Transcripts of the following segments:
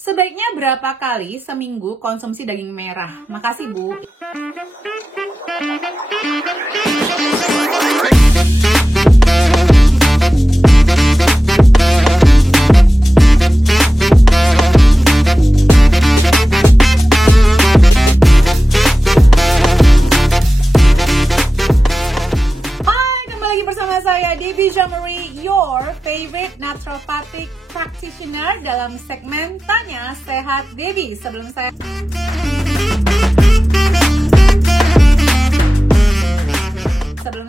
Sebaiknya berapa kali seminggu konsumsi daging merah? Makasih, Bu. Saya Debbie Jean-Marie, your favorite naturopathic practitioner dalam segmen Tanya Sehat Debbie. Sebelum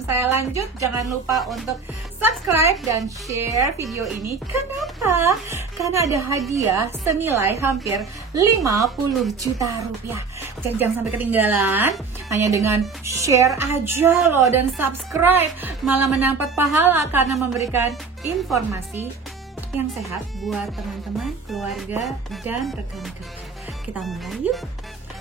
saya lanjut, jangan lupa untuk subscribe dan share video ini. Kenapa? Karena ada hadiah senilai hampir 50 juta rupiah. Jadi jangan sampai ketinggalan. Hanya dengan share aja loh dan subscribe malah mendapat pahala karena memberikan informasi yang sehat buat teman-teman, keluarga, dan rekan kerja. Kita mulai yuk.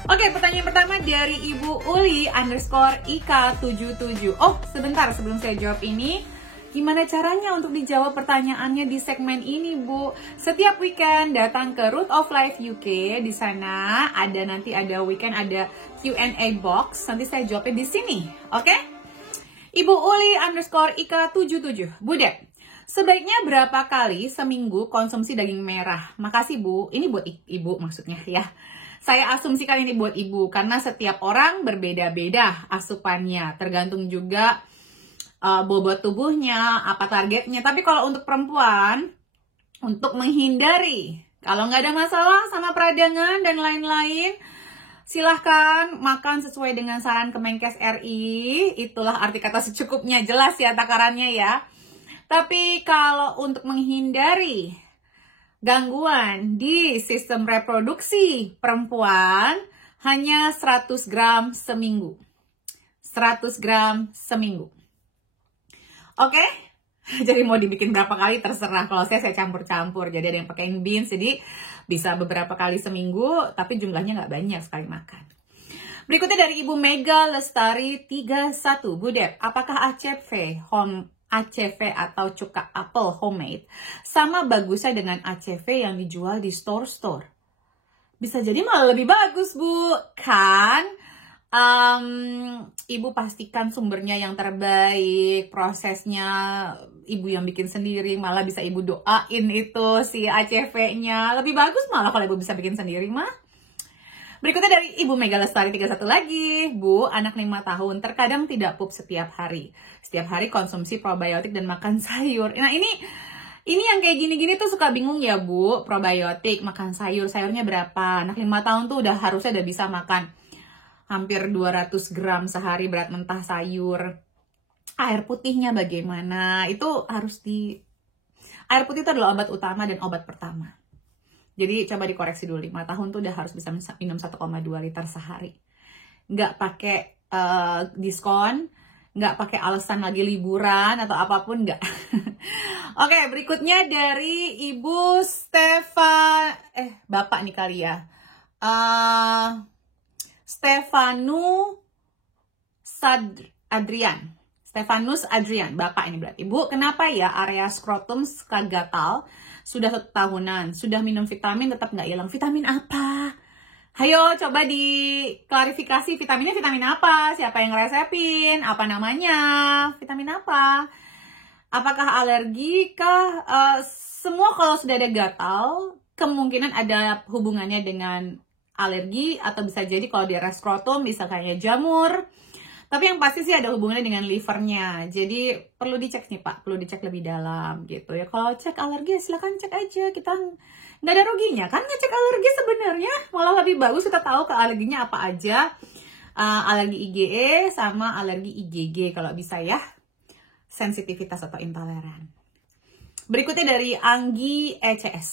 Oke, pertanyaan pertama dari Ibu Uli _IK77. Oh, sebentar sebelum saya jawab ini, gimana caranya untuk dijawab pertanyaannya di segmen ini, Bu? Setiap weekend datang ke Root of Life UK. Di sana nanti ada weekend ada Q&A box. Nanti saya jawabnya di sini, oke? Ibu Uli _IK77. Bu Deb, sebaiknya berapa kali seminggu konsumsi daging merah? Makasih, Bu. Ini buat Ibu maksudnya ya. Saya asumsikan ini buat Ibu karena setiap orang berbeda-beda asupannya. Tergantung juga bobot tubuhnya, apa targetnya. Tapi kalau untuk perempuan, untuk menghindari, kalau nggak ada masalah sama peradangan dan lain-lain, silahkan makan sesuai dengan saran Kemenkes RI. Itulah arti kata secukupnya, jelas ya takarannya ya. Tapi kalau untuk menghindari gangguan di sistem reproduksi perempuan, hanya 100 gram seminggu. 100 gram seminggu. Oke, jadi mau dibikin berapa kali terserah. Kalau saya campur-campur. Jadi ada yang pakai beans, jadi bisa beberapa kali seminggu, tapi jumlahnya nggak banyak sekali makan. Berikutnya dari Ibu Mega Lestari 31. Bu Deb, apakah ACV atau cuka apel homemade sama bagusnya dengan ACV yang dijual di store-store? Bisa jadi malah lebih bagus, Bu. Kan? Ibu pastikan sumbernya yang terbaik, prosesnya Ibu yang bikin sendiri, malah bisa Ibu doain itu si ACV-nya. Lebih bagus malah kalau Ibu bisa bikin sendiri mah. Berikutnya dari Ibu Mega Lestari 31 lagi. Bu, anak 5 tahun terkadang tidak pup setiap hari. Setiap hari konsumsi probiotik dan makan sayur. Nah ini yang kayak gini-gini tuh suka bingung ya, Bu. Probiotik, makan sayur, sayurnya berapa? Anak 5 tahun tuh harusnya udah bisa makan hampir 200 gram sehari berat mentah sayur. Air putihnya bagaimana? Itu harus air putih itu adalah obat utama dan obat pertama. Jadi coba dikoreksi dulu, 5 tahun tuh udah harus bisa minum 1,2 liter sehari. Nggak pakai diskon, nggak pakai alasan lagi liburan atau apapun, nggak. Oke, berikutnya dari Ibu Bapak nih kali ya. Stefanus Adrian, Bapak ini berarti. Ibu, kenapa ya area skrotum suka gatal? Sudah 1 tahunan, sudah minum vitamin tetap nggak hilang. Vitamin apa? Hayo coba diklarifikasi, vitaminnya vitamin apa? Siapa yang resepin? Apa namanya? Vitamin apa? Apakah alergi kah? Semua kalau sudah ada gatal, kemungkinan ada hubungannya dengan alergi, atau bisa jadi kalau di area skrotum bisa kayak jamur. Tapi yang pasti sih ada hubungannya dengan livernya. Jadi perlu dicek nih Pak, perlu dicek lebih dalam gitu ya. Kalau cek alergi silakan cek aja, kita nggak ada ruginya kan ngecek alergi sebenarnya. Malah lebih bagus kita tahu ke alerginya apa aja. Alergi IgE sama alergi IgG kalau bisa ya. Sensitivitas atau intoleran. Berikutnya dari Anggi ECS.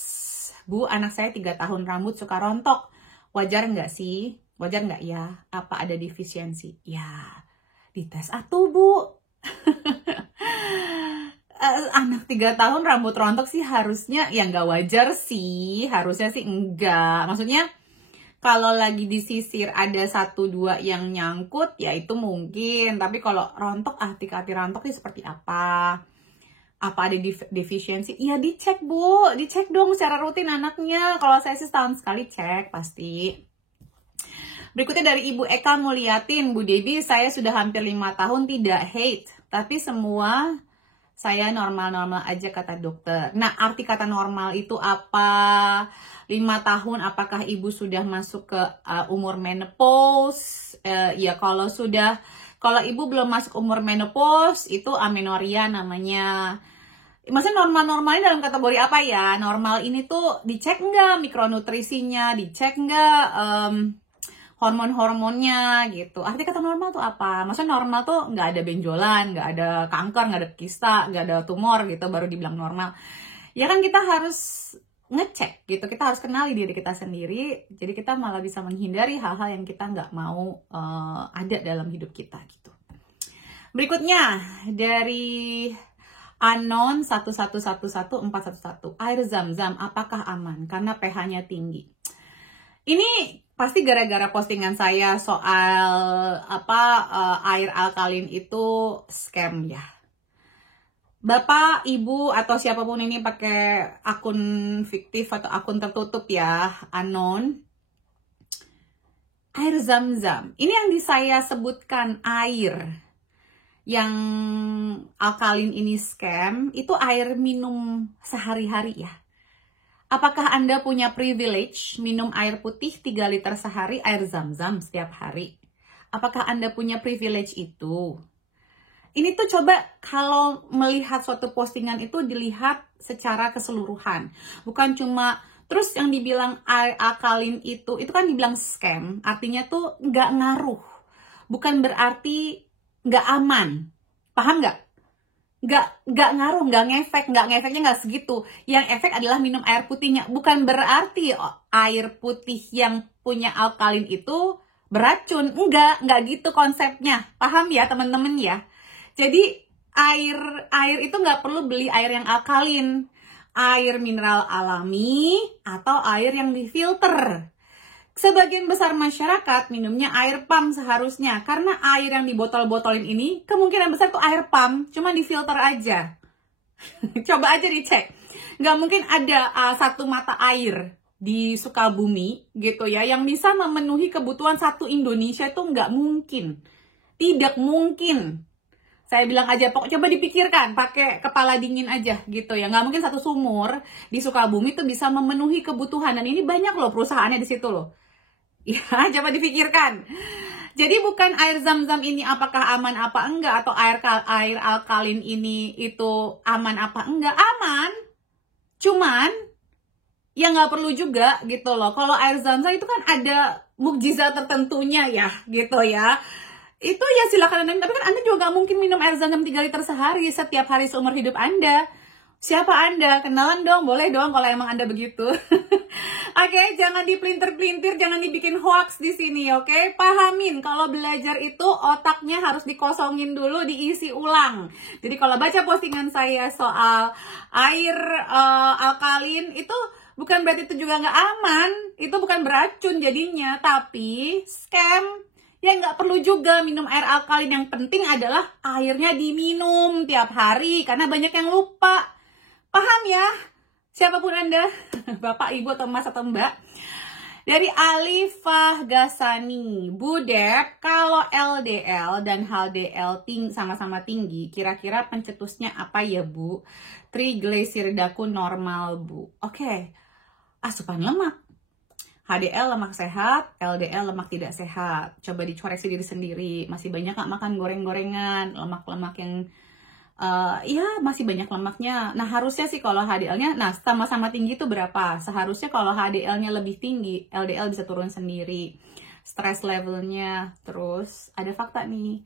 Bu, anak saya 3 tahun rambut suka rontok. Wajar nggak sih? Wajar nggak ya? Apa ada defisiensi? Ya, dites atuh, Bu. Anak 3 tahun rambut rontok sih harusnya ya nggak wajar sih. Harusnya sih enggak. Maksudnya kalau lagi disisir ada 1-2 yang nyangkut ya itu mungkin. Tapi kalau rontok, hati-hati rontok sih seperti apa? Apa ada defisiensi? Iya dicek Bu, dicek dong secara rutin anaknya. Kalau saya sih setahun sekali cek pasti. Berikutnya dari Ibu Eka Mulyatin, Bu Debbie, saya sudah hampir 5 tahun tidak hate, tapi semua saya normal-normal aja kata dokter. Nah, arti kata normal itu apa? 5 tahun, apakah Ibu sudah masuk ke umur menopause? Ya, kalau Ibu belum masuk umur menopause, itu amenoria namanya. Maksudnya normal-normalnya dalam kategori apa ya? Normal ini tuh dicek nggak mikronutrisinya, dicek nggak hormon-hormonnya gitu. Arti kata normal tuh apa? Maksudnya normal tuh nggak ada benjolan, nggak ada kanker, nggak ada kista, nggak ada tumor gitu, baru dibilang normal. Ya kan kita harus ngecek gitu, kita harus kenali diri kita sendiri, jadi kita malah bisa menghindari hal-hal yang kita nggak mau ada dalam hidup kita gitu. Berikutnya dari Anon 1111411, air zam-zam apakah aman karena pH-nya tinggi? Ini pasti gara-gara postingan saya soal air alkalin itu scam ya. Bapak, Ibu, atau siapapun ini pakai akun fiktif atau akun tertutup ya, anon. Air zam-zam. Ini yang saya sebutkan air yang alkalin ini scam, itu air minum sehari-hari ya. Apakah Anda punya privilege minum air putih 3 liter sehari, air zam-zam setiap hari? Apakah Anda punya privilege itu? Ini tuh coba kalau melihat suatu postingan itu dilihat secara keseluruhan. Bukan cuma, terus yang dibilang air alkalin itu kan dibilang scam. Artinya tuh nggak ngaruh. Bukan berarti nggak aman. Paham nggak? Nggak ngaruh, nggak ngefeknya nggak segitu. Yang efek adalah minum air putihnya. Bukan berarti air putih yang punya alkalin itu beracun. Nggak gitu konsepnya. Paham ya teman-teman ya? Jadi air itu nggak perlu beli air yang alkalin. Air mineral alami atau air yang difilter. Sebagian besar masyarakat minumnya air pump seharusnya. Karena air yang dibotol-botolin ini kemungkinan besar tuh air pump. Cuma difilter aja. Coba aja dicek. Nggak mungkin ada satu mata air di Sukabumi gitu ya. Yang bisa memenuhi kebutuhan satu Indonesia itu nggak mungkin. Tidak mungkin. Saya bilang aja, coba dipikirkan, pakai kepala dingin aja gitu ya. Nggak mungkin satu sumur di Sukabumi itu bisa memenuhi kebutuhan. Dan ini banyak loh perusahaannya di situ loh. Ya, coba dipikirkan. Jadi bukan air zam-zam ini apakah aman apa enggak, atau air alkalin ini itu aman apa enggak. Aman. Cuman ya nggak perlu juga gitu loh. Kalau air zam-zam itu kan ada mukjizat tertentunya ya gitu ya. Itu ya silakan Anda, tapi kan Anda juga nggak mungkin minum air zam-zam 3 liter sehari setiap hari seumur hidup Anda. Siapa Anda? Kenalan dong, boleh dong kalau emang Anda begitu. Oke, jangan dipelintir-pelintir, jangan dibikin hoax di sini, oke? Pahamin, kalau belajar itu otaknya harus dikosongin dulu, diisi ulang. Jadi kalau baca postingan saya soal air alkalin, itu bukan berarti itu juga nggak aman. Itu bukan beracun jadinya, tapi scam. Ya nggak perlu juga minum air alkalin. Yang penting adalah airnya diminum tiap hari, karena banyak yang lupa. Paham ya? Siapapun Anda, Bapak, Ibu, atau Mas, atau Mbak. Dari Alifah Gasani, Bu Dep, kalau LDL dan HDL sama-sama tinggi, kira-kira pencetusnya apa ya Bu? Trigliseridaku normal Bu. Oke, asupan lemak. HDL lemak sehat, LDL lemak tidak sehat. Coba dikoreksi diri sendiri. Masih banyak nggak makan goreng-gorengan, lemak-lemak yang ya masih banyak lemaknya. Nah harusnya sih kalau HDL-nya, nah sama-sama tinggi itu berapa? Seharusnya kalau HDL-nya lebih tinggi, LDL bisa turun sendiri. Stress levelnya, terus ada fakta nih.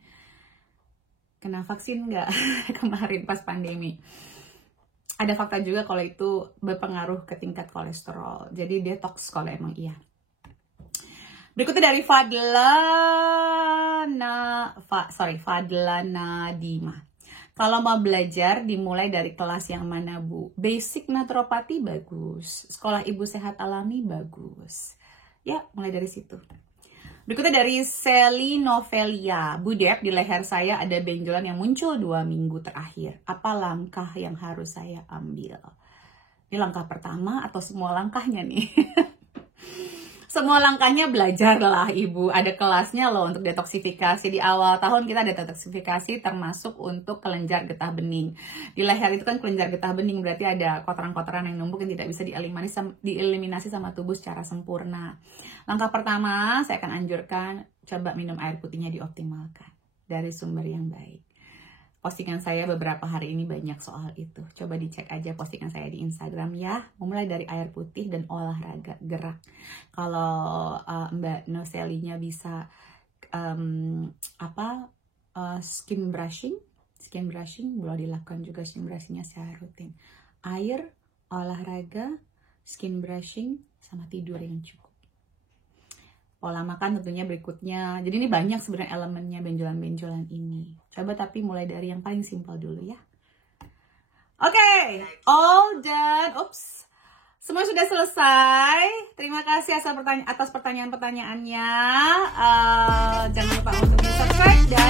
Kena vaksin nggak kemarin pas pandemi? Ada fakta juga kalau itu berpengaruh ke tingkat kolesterol. Jadi detox kalau emang iya. Berikutnya dari Fadlana Dima. Kalau mau belajar dimulai dari kelas yang mana Bu? Basic naturopati bagus. Sekolah Ibu Sehat Alami bagus. Ya, mulai dari situ. Berikutnya dari Sally Novelia. Bu Dep, di leher saya ada benjolan yang muncul 2 minggu terakhir. Apa langkah yang harus saya ambil? Ini langkah pertama atau semua langkahnya nih? Semua langkahnya belajarlah Ibu. Ada kelasnya loh untuk detoksifikasi. Di awal tahun kita ada detoksifikasi termasuk untuk kelenjar getah bening. Di leher itu kan kelenjar getah bening, berarti ada kotoran-kotoran yang numpuk yang tidak bisa dieliminasi sama tubuh secara sempurna. Langkah pertama, saya akan anjurkan coba minum air putihnya dioptimalkan dari sumber yang baik. Postingan saya beberapa hari ini banyak soal itu. Coba dicek aja postingan saya di Instagram ya. Memulai dari air putih dan olahraga gerak. Kalau Mbak Noselinya bisa skin brushing boleh dilakukan juga skin brushingnya secara rutin. Air, olahraga, skin brushing, sama tidur yang cukup. Pola makan tentunya berikutnya. Jadi ini banyak sebenarnya elemennya benjolan-benjolan ini. Coba tapi mulai dari yang paling simpel dulu ya. Oke, all done. Oops. Semua sudah selesai. Terima kasih atas pertanyaan-pertanyaannya. Jangan lupa untuk di subscribe dan